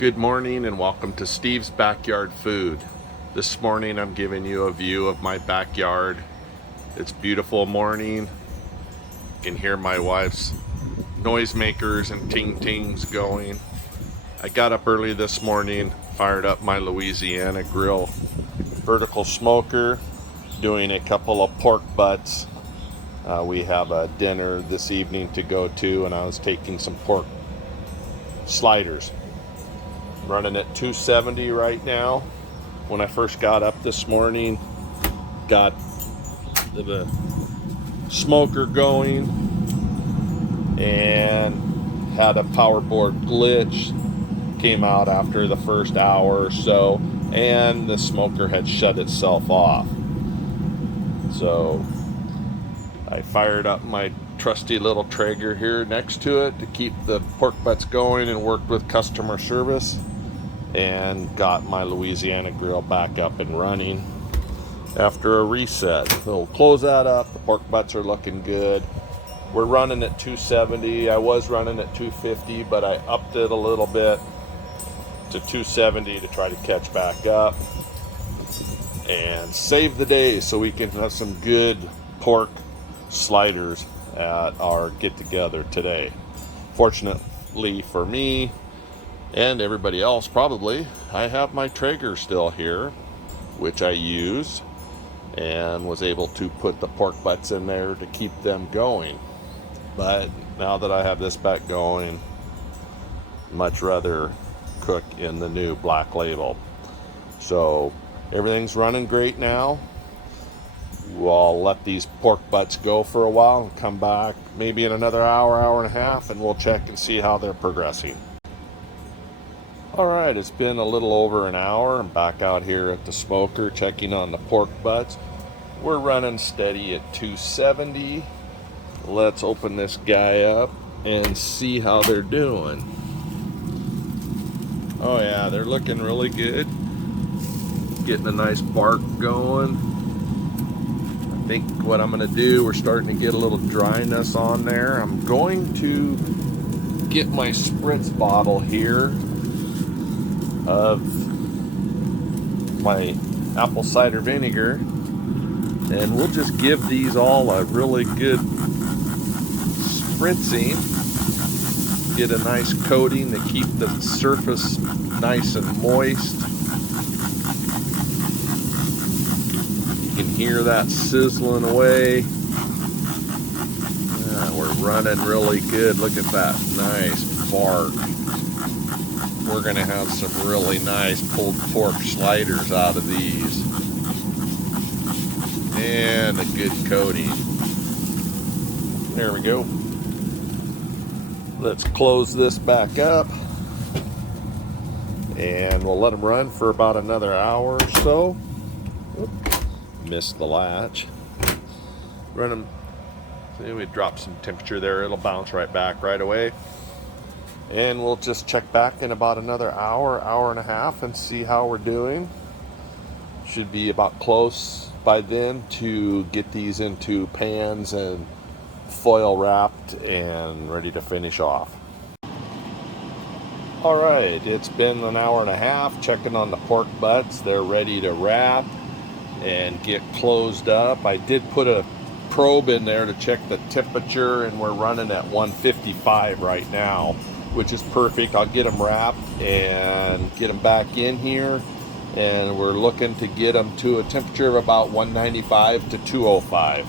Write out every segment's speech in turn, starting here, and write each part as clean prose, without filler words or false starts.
Good morning and welcome to Steve's Backyard Food. This morning I'm giving you a view of my backyard. It's a beautiful morning. You can hear my wife's noisemakers and ting-tings going. I got up early this morning, fired up my Louisiana grill vertical smoker, doing a couple of pork butts. We have a dinner this evening to go to, and I was taking some pork sliders. Running at 270 right now. When I first got up this morning, got the smoker going and had a power board glitch. Came out after the first hour or so, and the smoker had shut itself off. So I fired up my trusty little Traeger here next to it to keep the pork butts going and worked with customer service, and got my Louisiana grill back up and running after a reset. So we'll close that up. The pork butts are looking good. We're running at 270. I was running at 250, but I upped it a little bit to 270 to try to catch back up and save the day so we can have some good pork sliders at our get together today. Fortunately for me, and everybody else probably, I have my Traeger still here, which I use, and was able to put the pork butts in there to keep them going. But now that I have this back going, much rather cook in the new Black Label. So everything's running great now. We'll let these pork butts go for a while and come back maybe in another hour and a half, and we'll check and see how they're progressing. Alright, it's been a little over an hour. I'm back out here at the smoker checking on the pork butts. We're running steady at 270. Let's open this guy up and see how they're doing. Oh yeah, they're looking really good. Getting a nice bark going. I think what I'm going to do, we're starting to get a little dryness on there. I'm going to get my spritz bottle here of my apple cider vinegar, and we'll just give these all a really good spritzing. Get a nice coating to keep the surface nice and moist. You can hear that sizzling away. Yeah, we're running really good. Look at that nice bark. We're going to have some really nice pulled pork sliders out of these. And a good coating. There we go. Let's close this back up. And we'll let them run for about another hour or so. Missed the latch. Run them. See, we drop some temperature there. It'll bounce right back right away. And we'll just check back in about another hour and a half, and see how we're doing. Should be about close by then to get these into pans and foil wrapped and ready to finish off. Alright, it's been an hour and a half checking on the pork butts. They're ready to wrap and get closed up. I did put a probe in there to check the temperature, and we're running at 155 right now, which is perfect. I'll get them wrapped and get them back in here, and we're looking to get them to a temperature of about 195 to 205.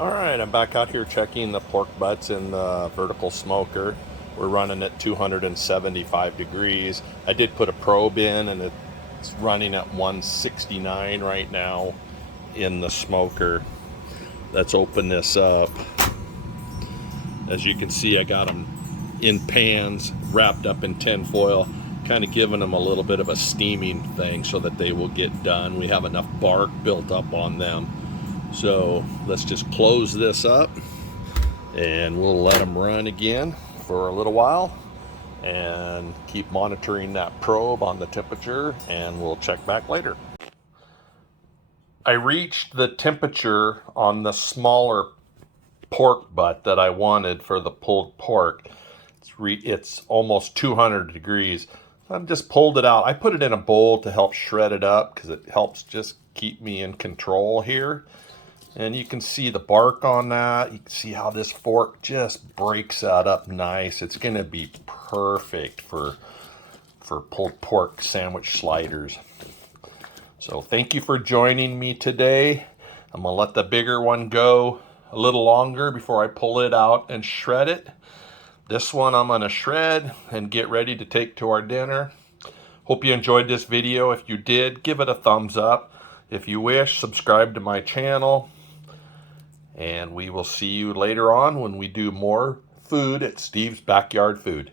Alright, I'm back out here checking the pork butts in the vertical smoker. We're running at 275 degrees. I did put a probe in, and it's running at 169 right now in the smoker. Let's open this up. As you can see, I got them in pans, wrapped up in tin foil, kind of giving them a little bit of a steaming thing so that they will get done. We have enough bark built up on them. So let's just close this up, and we'll let them run again for a little while and keep monitoring that probe on the temperature, and we'll check back later. I reached the temperature on the smaller pork butt that I wanted for the pulled pork. It's almost 200 degrees. I've just pulled it out. I put it in a bowl to help shred it up because it helps just keep me in control here. And you can see the bark on that. You can see how this fork just breaks that up nice. It's going to be perfect for pulled pork sandwich sliders. So thank you for joining me today. I'm going to let the bigger one go a little longer before I pull it out and shred it. This one I'm going to shred and get ready to take to our dinner. Hope you enjoyed this video. If you did, give it a thumbs up. If you wish, subscribe to my channel. And we will see you later on when we do more food at Steve's Backyard Food.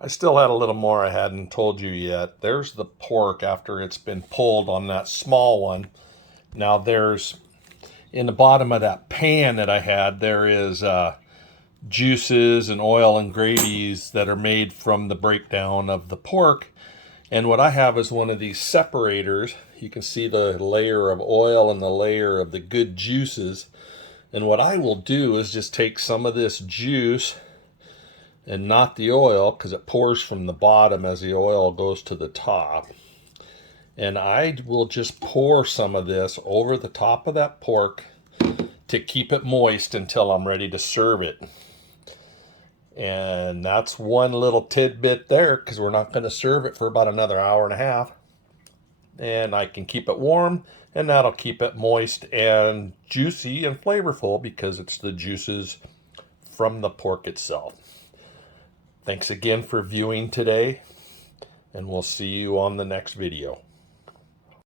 I still had a little more I hadn't told you yet. There's the pork after it's been pulled on that small one. Now there's, in the bottom of that pan that I had, there is juices and oil and gravies that are made from the breakdown of the pork. And what I have is one of these separators. You can see the layer of oil and the layer of the good juices. And what I will do is just take some of this juice and not the oil, because it pours from the bottom as the oil goes to the top. And I will just pour some of this over the top of that pork to keep it moist until I'm ready to serve it. And that's one little tidbit there, because we're not going to serve it for about another hour and a half. And I can keep it warm, and that'll keep it moist and juicy and flavorful because it's the juices from the pork itself. Thanks again for viewing today, and we'll see you on the next video.